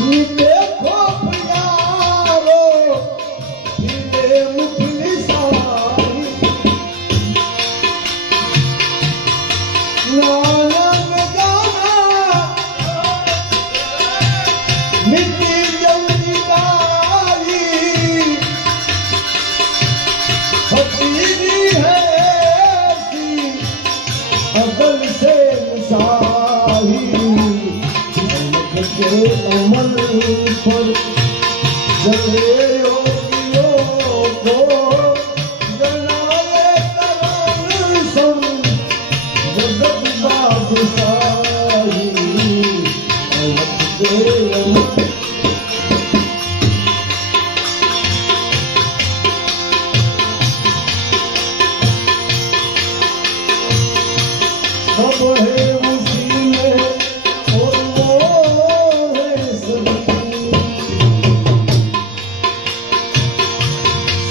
Amen. જે અમલ પર જલે Yeah.